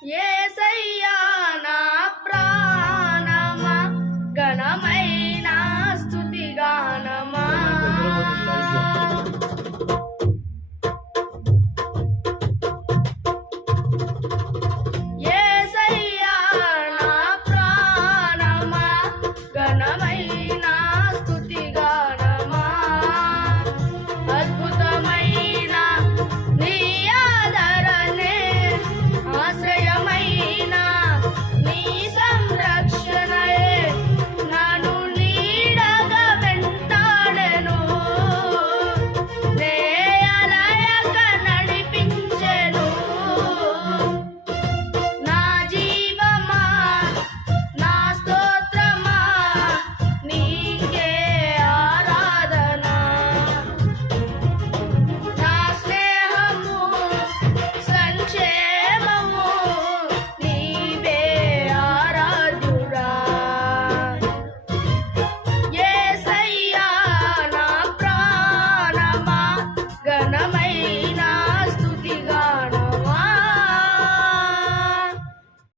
夜深呀